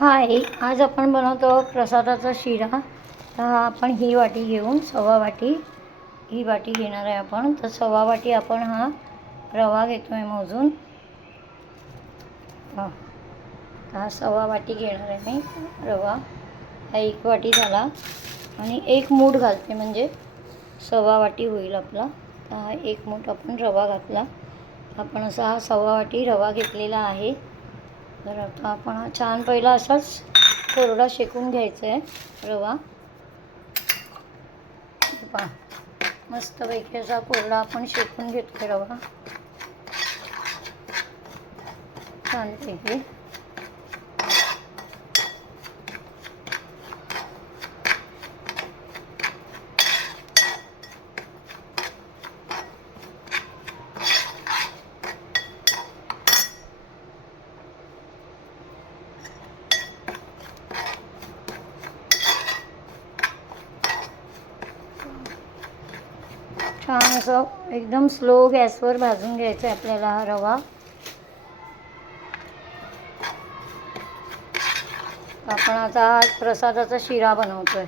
हाय, आज आपण बनवतो प्रसादाचा शिरा। तर आपण ही वाटी घेऊन सव्वा वाटी ही वाटी घेणार आहे आपण। तर सव्वा वाटी आपण हा रवा घेतोय मोजून। हा सव्वा वाटी घेणार आहे मी रवा। हा एक वाटी झाला आणि एक मूठ घालते म्हणजे सव्वा वाटी होईल आपला। तर हा एक मूठ आपण रवा घातला। आपण असा हा सव्वा वाटी रवा घेतलेला आहे। तर आता आपण हा छान पहिला असाच कोरडा शेकून घ्यायचा आहे रवा। पहा मस्तपैकी असा कोरडा आपण शेकून घेतो रवा छानपैकी। छान असं एकदम स्लो गॅसवर भाजून घ्यायचं आहे आपल्याला हा रवा। आपण आता प्रसादाचा शिरा बनवतोय।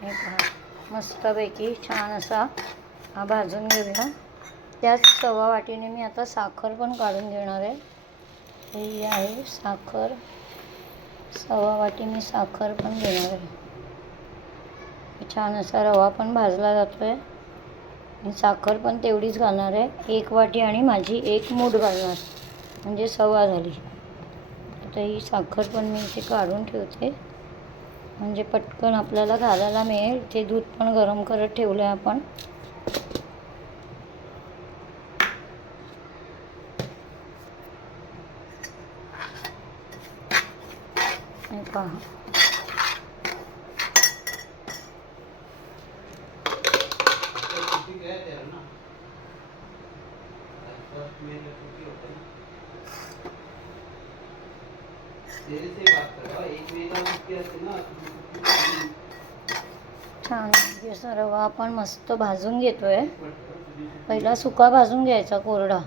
हे पहा मस्तपैकी छान असा हा भाजून घेऊया। त्याच सव्वा वाटीने मी आता साखर पण काढून घेणार आहे। ही आहे साखर, सव्वा वाटी मी साखर पण घेणार आहे। छान असा रवा पण भाजला जातोय आणि साखर पण तेवढीच घालणार आहे। एक वाटी आणि माझी एक मूठ घालणार म्हणजे सव्वा झाली। आता ही साखर पण मी इथे काढून ठेवते म्हणजे पटकन आपल्याला घालायला मिळेल। इथे दूध पण गरम करत ठेवलं आहे आपण। हे पहा छान असा रवा आपण मस्त भाजून घेतोय। पहिला सुका भाजून घ्यायचा कोरडा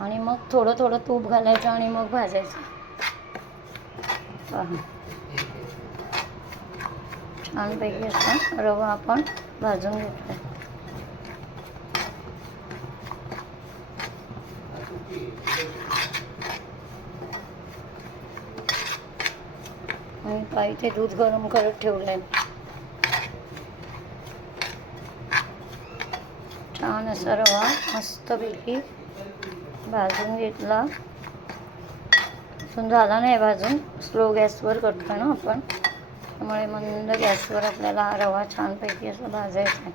आणि मग थोडं थोडं तूप घालायचं आणि मग भाजायचं। छानपैकी असा रवा आपण भाजून घेतोय। आणि काही ते दूध गरम करत ठेवलंय। छान असा रवा मस्तपैकी भाजून घेतला। अजून झाला नाही भाजून, स्लो गॅसवर करतो ना आपण, त्यामुळे मंद गॅसवर आपल्याला हा रवा छानपैकी असा भाजायचा आहे।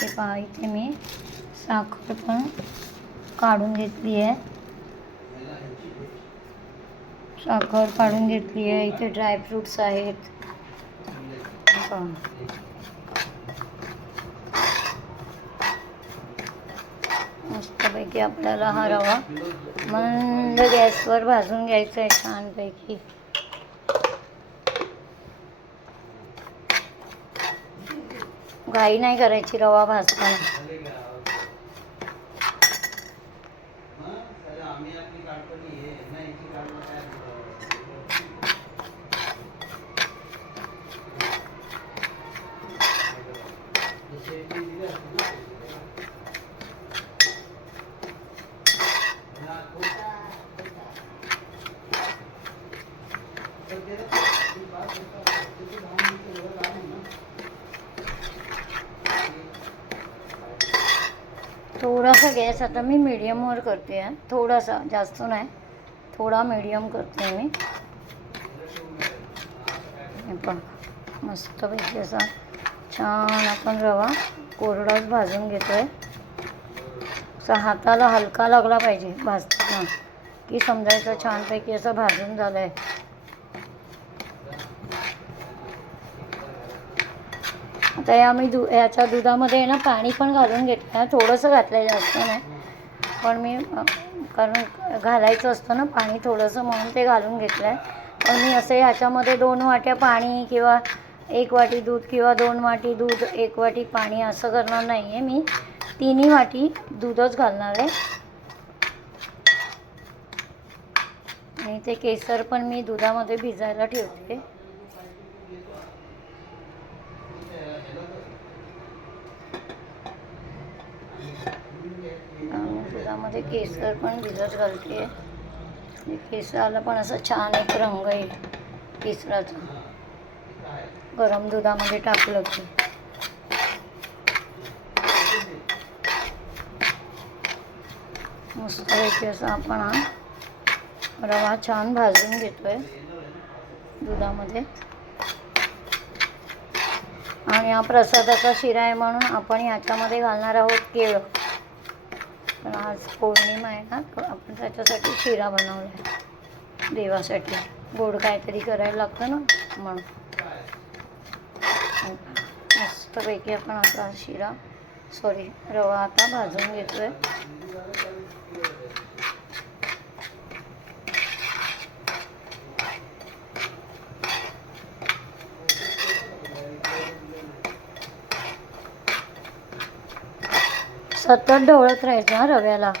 हे पहा इथे मी साखर पण काढून घेतली आहे। साखर काढून घेतली आहे। इथे ड्रायफ्रूट्स आहेत। मस्तपैकी आपल्याला हा रवा मंद गॅसवर भाजून घ्यायचा आहे छानपैकी। घाई नाही करायची रवा भाजताना। थोडासा गॅस आता मी मीडियमवर करते आहे। थोडासा, जास्त नाही, थोडा मीडियम करते मी। मस्तपैकी असा छान आपण रवा कोरडाच भाजून घेतोय। असा हाताला हलका लागला पाहिजे भाजताना की समजायचं छानपैकी असं भाजून झालं आहे। आता याच्या दुधामध्ये ना पाणी पण घालून घेतलं, थोडंसं घातलं जास्त नाही, पण मी कारण घालायचं असतं ना पाणी थोडंसं म्हणून ते घालून घेतलं आहे। पण मी असं ह्याच्यामध्ये 2 वाट्या पाणी किंवा 1 वाटी दूध किंवा 2 वाटी दूध 1 वाटी पाणी असं करणार नाही आहे। मी 3 वाटी दूधच घालणार आहे। आणि आणि ते केसर पण मी दुधामध्ये भिजायला ठेवते. दुधामध्ये केसर पण भिजत घालते. केसराला पण असं छान एक रंग येईल केसराचा गरम दुधामध्ये टाकलं की. मस्तपैकी असं आपण हा रवा छान भाजून घेतोय दुधामध्ये. आणि हा प्रसादाचा शिरा आहे म्हणून आपण ह्याच्यामध्ये घालणार आहोत केळं. पण आज पौर्णिमा आहे ना, तर आपण त्याच्यासाठी शिरा बनवला आहे देवासाठी. गोड काहीतरी करायला लागतं ना म्हणून. मस्तपैकी आपण आता शिरा रवा आता भाजून घेतोय. सतत ढवळत राहायचं हा रव्याला.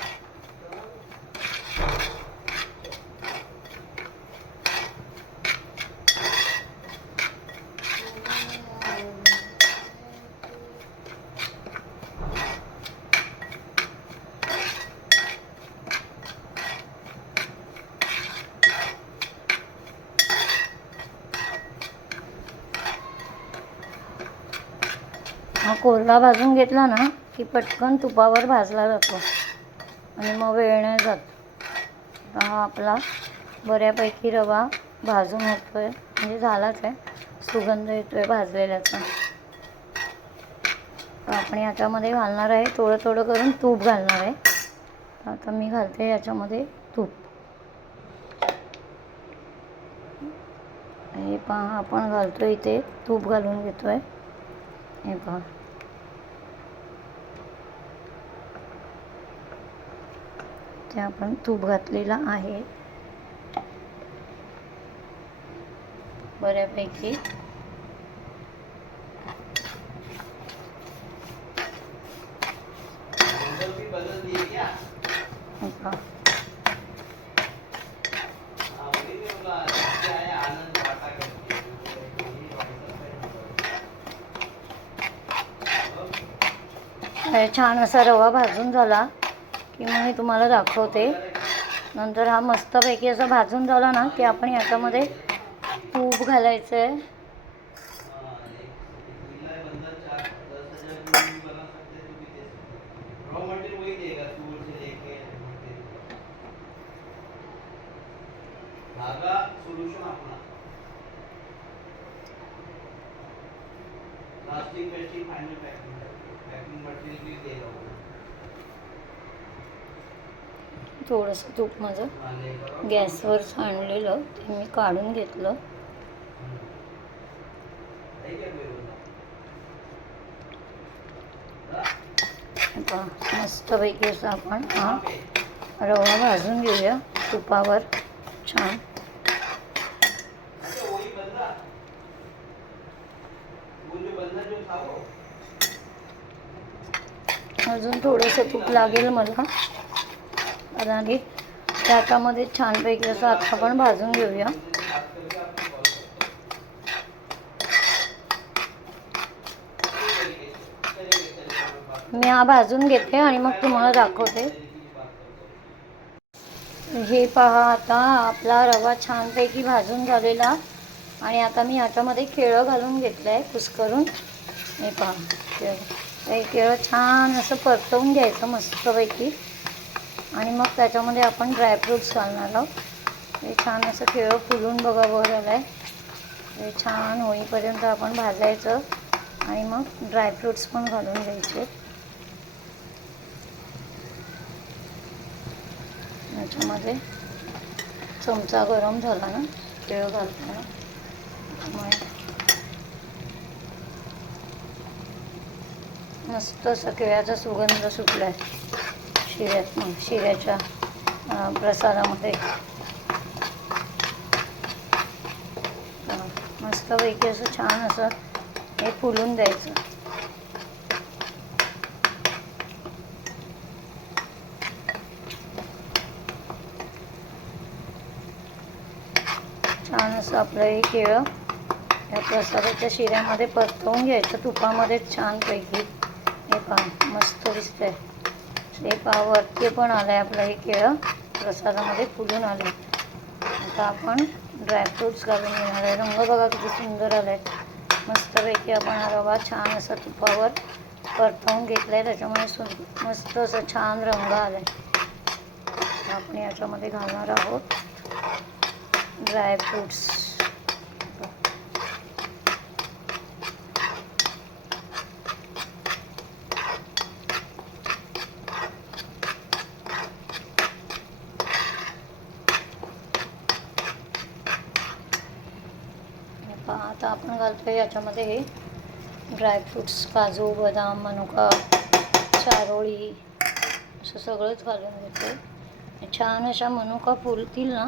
हा कोरडा भाजून घेतला ना की पटकन तुपावर भाजला जातो आणि मग वेळ नाही जात. हा आपला बऱ्यापैकी रवा भाजून होतोय, म्हणजे झालाच आहे. सुगंध येतोय भाजलेल्याचा. तर आपण याच्यामध्ये घालणार आहे थोडं थोडं करून तूप घालणार आहे. आता मी घालते याच्यामध्ये तूप. हे पहा आपण घालतोय इथे तूप घालून घेतोय. हे पहा ते आपण तूप घातलेला आहे बऱ्यापैकी. छान असा रवा भाजून झाला की मग मी तुम्हाला दाखवते. नंतर हा मस्तपैकी असा भाजून झाला ना की आपण याच्यामध्ये तूप घालायचं आहे. थोडंसं तूप माझं गॅसवर सांडलेलं ते मी काढून घेतलं. आता मस्तपैकी असं आपण हा रवा भाजून घेऊया तुपावर छान. अजून थोडंसं तूप लागेल मला आणि त्याच्यामध्ये छानपैकी असं आता आपण भाजून घेऊया. मी हा भाजून घेते आणि मग तुम्हाला दाखवते. हे पहा आता आपला रवा छानपैकी भाजून झालेला. आणि आता मी ह्याच्यामध्ये केळं घालून घेतलं आहे कुस्करून. हे पहा हे केळं छान असं परतवून घ्यायचं मस्तपैकी. आणि मग त्याच्यामध्ये आपण ड्रायफ्रूट्स घालणार आहोत. हे छान असं केळं फुलून बघा वर आलं आहे. हे छान होईपर्यंत आपण भाजायचं आणि मग ड्रायफ्रूट्स पण घालून घ्यायचे. याच्यामध्ये चमचा गरम झाला ना केळं घालताना, त्यामुळे मस्त असं केळ्याचा सुगंध सुटला आहे शिऱ्याच्या प्रसादामध्ये. मस्तपैकी असं छान असं हे फुलून द्यायचं. छान असं आपलं हे केळं या प्रसादाच्या शिऱ्यामध्ये परतवून घ्यायचं तुपामध्येच छानपैकी. हे पहा मस्त दिसतंय. हे पहा वरती पण आलं आहे आपलं हे केळं प्रसादामध्ये फुलून आलं आहे. आता आपण ड्रायफ्रूट्स घालून घेणार आहे. रंग बघा किती सुंदर आला आहे. मस्तपैकी आपण हा रवा छान असा तुपावर परतवून घेतला आहे, त्याच्यामुळे मस्त असं छान रंग आला आहे. आपण याच्यामध्ये घालणार आहोत ड्रायफ्रूट्स. आता आपण घालतोय याच्यामध्ये हे ड्रायफ्रूट्स, काजू, बदाम, मनुका, चारोळी असं सगळंच घालून घेतो. छान अशा मनुका फुलतील ना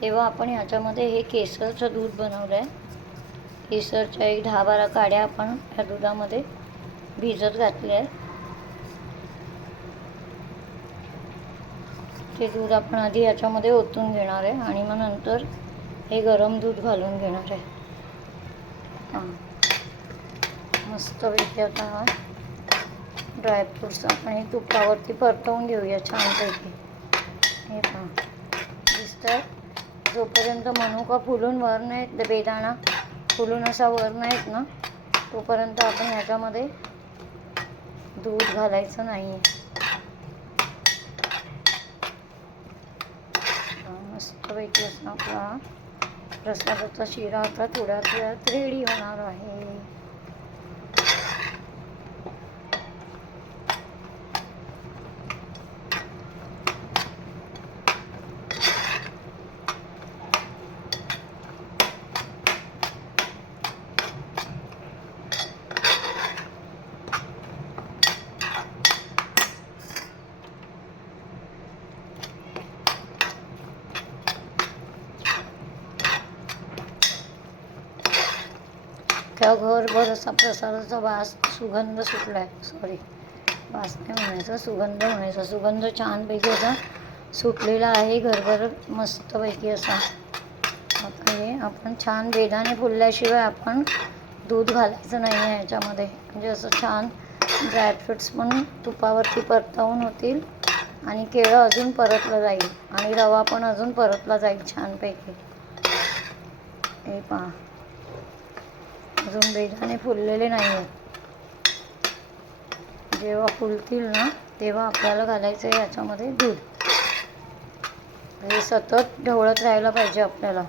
तेव्हा आपण ह्याच्यामध्ये हे केसरचं दूध बनवलं आहे. केसरच्या एक 10-12 काड्या आपण या दुधामध्ये भिजत घातले आहे. ते दूध आपण आधी याच्यामध्ये ओतून घेणार आहे आणि मग नंतर हे गरम दूध घालून घेणार आहे. मस्तपैकी आता ड्रायफ्रूट्स आपण हे तुपावरती परतवून घेऊया छानपैकी. हे पहा दिसतंय. जोपर्यंत मनुका फुलून वर नाहीत, बेदाणा फुलून असा वर नाहीत ना तोपर्यंत आपण ह्याच्यामध्ये दूध घालायचं नाही आहे. मस्तपैकी असं आपला प्रसादाचा शिरा आता थोड्याच वेळात रेडी होणार आहे. त्या घरभर असा प्रसादाचा सुगंध सुटला आहे. वास नाही म्हणायचा, सुगंध म्हणायचा. सुगंध छानपैकी असा सुटलेला आहे घरभर मस्तपैकी असा. आता हे आपण छान बेदाणे फुलल्याशिवाय आपण दूध घालायचं नाही आहे याच्यामध्ये. म्हणजे असं छान ड्रायफ्रूट्स पण तुपावरती परतवून होतील आणि केळं अजून परतलं जाईल आणि रवा पण अजून परतला जाईल छानपैकी. हे पहा अजून बेदाणे फुललेले नाही आहेत. जेव्हा फुलतील ना तेव्हा आपल्याला घालायचं आहे याच्यामध्ये दूध. हे सतत ढवळत राहायला पाहिजे आपल्याला.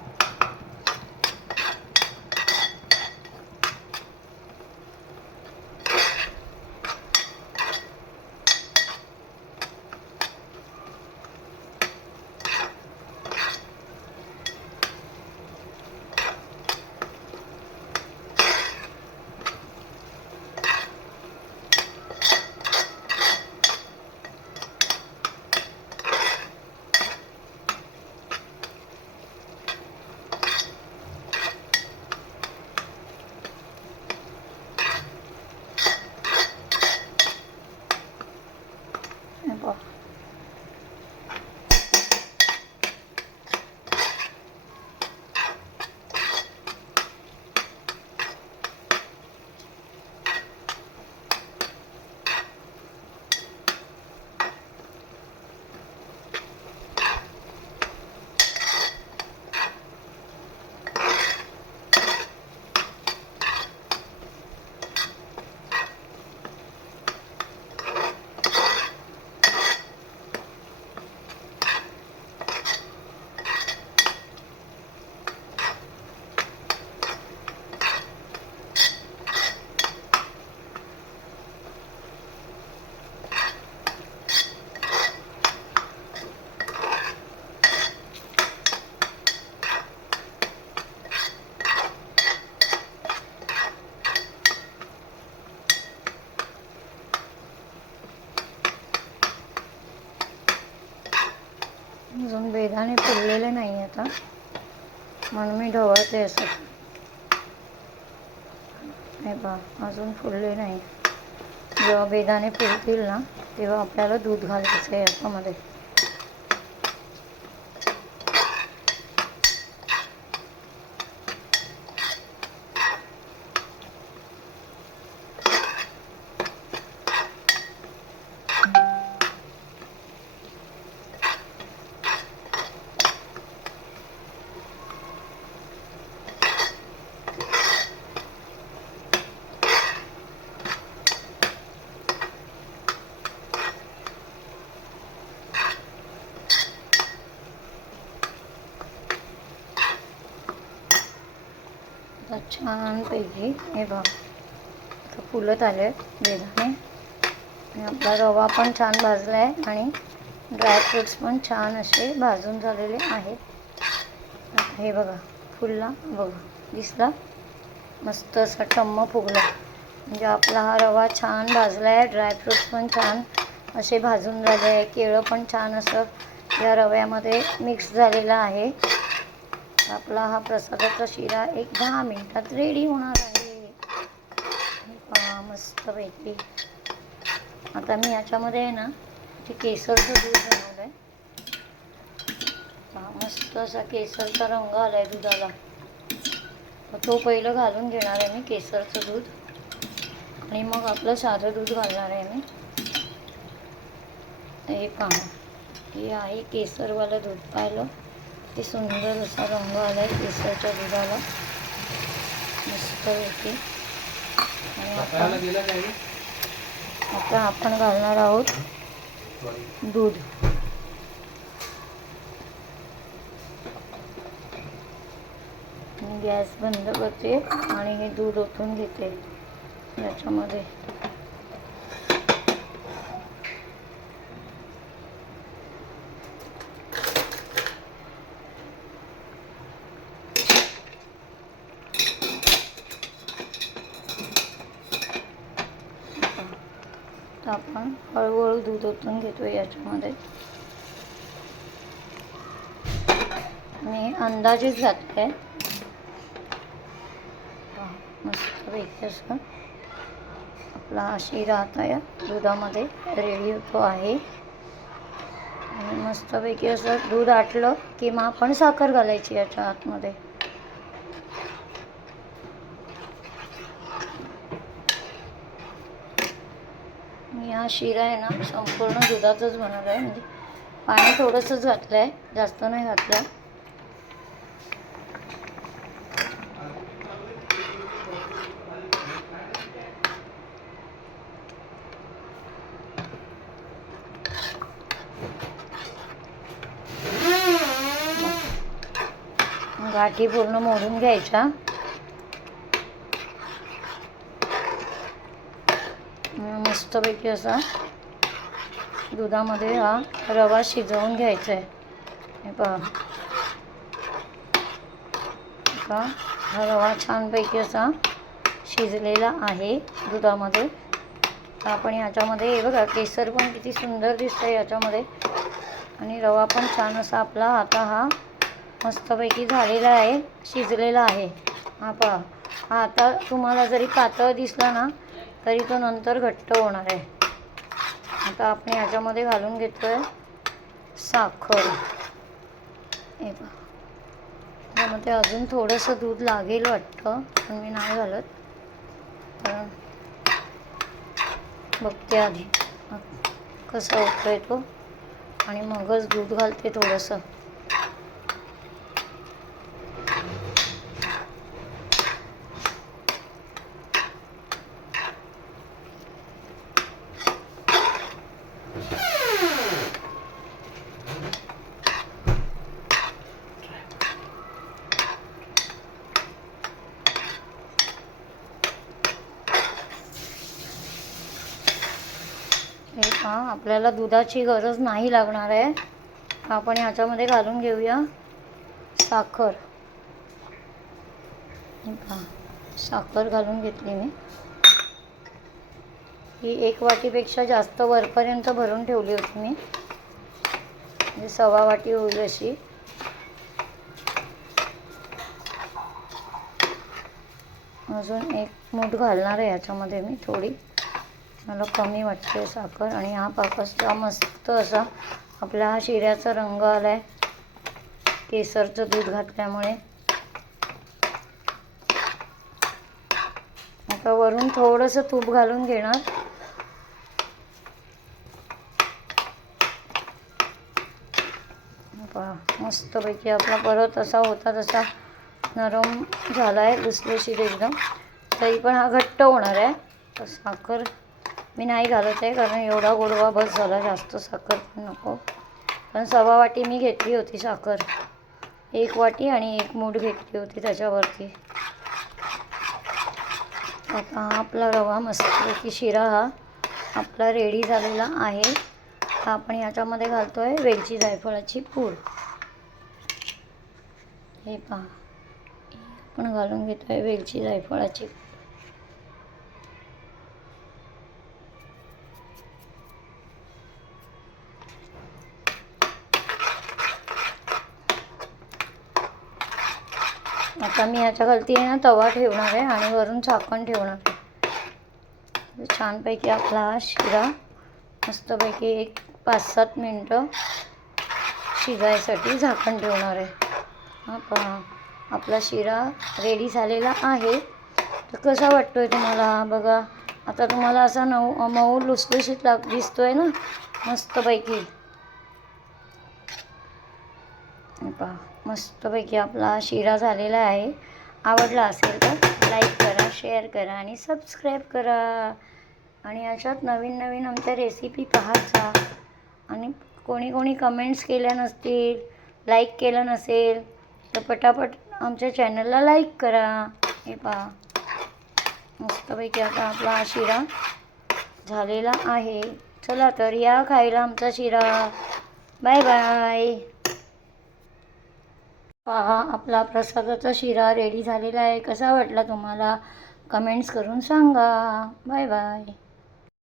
अजून बेदाणे फुललेले नाही आता म्हणून मी ढवळते असं. हे पहा अजून फुलले नाही. जेव्हा बेदाणे फुलतील ना तेव्हा आपल्याला दूध घालायचं आहे याच्यामध्ये. आता छानपैकी हे बघ आता फुलत आले वेगाने आणि आपला रवा पण छान भाजला आहे आणि ड्रायफ्रूट्स पण छान असे भाजून झालेले आहेत. हे बघा फुलला बघा दिसला मस्त असा टम्म फुगला म्हणजे आपला हा रवा छान भाजला आहे. ड्रायफ्रूट्स पण छान असे भाजून झाले आहे. केळं पण छान असं या रव्यामध्ये मिक्स झालेला आहे. आपला हा प्रसादाचा शिरा एक 10 मिनिटात रेडी होणार आहे. पहा मस्तपैकी. आता मी याच्यामध्ये आहे ना ते केसरचं दूध बनवलं आहे. पहा मस्त असा केसरचा रंग आला आहे दुधाला. तो पहिलं घालून घेणार आहे मी केसरचं दूध आणि मग आपलं साधं दूध घालणार आहे मी. हे पहा हे आहे केसरवालं दूध. पाहिलं ते सुंदर असा रंग आला आहे केसरच्या दुधाला मस्तपैकी. आणि आता आपण घालणार आहोत दूध. गॅस बंद करते आणि हे दूध ओतून घेते याच्यामध्ये. तर आपण हळूहळू दूध ओतून घेतो याच्यामध्ये. मी अंदाजेच घातलं आहे. मस्तपैकी असं आपला हा शिरा आता या दुधामध्ये रेडी होतो आहे. आणि मस्तपैकी असं दूध आटलं की मग आपण साखर घालायची याच्या आतमध्ये. मी हा शिरा आहे ना संपूर्ण दुधातच बनवला आहे. म्हणजे पाणी थोडंसंच घातलं आहे, जास्त नाही घातलं. गाठी पूर्ण मोडून घ्यायच्या. मस्तपैकी असा दुधामध्ये हा रवा शिजवून घ्यायचा आहे. हे पहा हा रवा छानपैकी असा शिजलेला आहे दुधामध्ये. आपण याच्यामध्ये हे बघा केसर पण किती सुंदर दिसतं याच्यामध्ये आणि रवा पण छान असा आपला आता हा मस्तपैकी झालेला आहे, शिजलेला आहे. हा पहा हा आता तुम्हाला जरी पातळ दिसला ना तरी तो नंतर घट्ट होणार आहे. आता आपण याच्यामध्ये घालून घेतो आहे साखर. हे पहा त्यामध्ये अजून थोडंसं दूध लागेल वाटतं पण मी नाही घालत कारण बघते आधी कसा होतो आहे तो आणि मगच दूध घालते थोडंसं. हे पहा आपल्याला दुधाची गरज नाही लागणार आहे. आपण याच्यामध्ये घालून घेऊया साखर. हे पहा साखर घालून घेतली मी. ही 1 वाटीपेक्षा जास्त वरपर्यंत भरून ठेवली होती मी, म्हणजे 1.25 वाटी होईल अशी. अजून 1 मूठ घालणार आहे याच्यामध्ये मी थोडी. मला कमी वाटते साखर. आणि हा पाकसचा मस्त असा आपला हा शिऱ्याचा रंग आला आहे केसरचं दूध घातल्यामुळे. आता वरून थोडंसं तूप घालून घेणार. पहा मस्तपैकी आपला परत असा होता तसा नरम झाला आहे, लुसलुशीत एकदम. तरी पण हा घट्ट होणार आहे. तर साखर मी नाही घालत आहे कारण एवढा गोडवा बस झाला, जास्त साखर पण नको. पण 1.25 वाटी मी घेतली होती साखर. 1 वाटी आणि 1 मूठ घेतली होती त्याच्यावरती. आता आपला रवा मस्तपैकी शिरा हा आपला रेडी झालेला आहे. आता आपण याच्यामध्ये घालतो आहे वेलची जायफळाची पूड. हे पहा, आपण घालून घेतो आहे वेलची जायफळाची. आता मी याच्याखालती आहे ना तवा ठेवणार आहे आणि वरून झाकण ठेवणार आहे. छानपैकी आपला हा शिरा मस्तपैकी एक 5-7 मिनटं शिजायसाठी झाकण ठेवणार आहे. हा पहा, आपला शिरा रेडी झालेला आहे. तर कसा वाटतो आहे तुम्हाला बघा. आता तुम्हाला असा मऊ लुसलुशीत दिसतोय ना मस्तपैकी. पहा, मस्तपैकी आपला शिरा झालेला आहे. आवडला असेल तर लाईक करा, शेअर करा आणि सबस्क्राईब करा. आणि अशाच नवीन नवीन आमच्या रेसिपी पाहत जा. आणि कोणी कमेंट्स केल्या नसतील, लाईक केलं नसेल तर पटापट आमच्या चॅनलला लाईक करा. हे पहा, मस्तपैकी आता आपला शिरा झालेला आहे. चला तर या खायला आमचा शिरा. Bye bye. पहा, आपला प्रसादाचा शिरा रेडी झालेला आहे. कसा वाटला तुम्हाला कमेंट्स करून सांगा. Bye bye.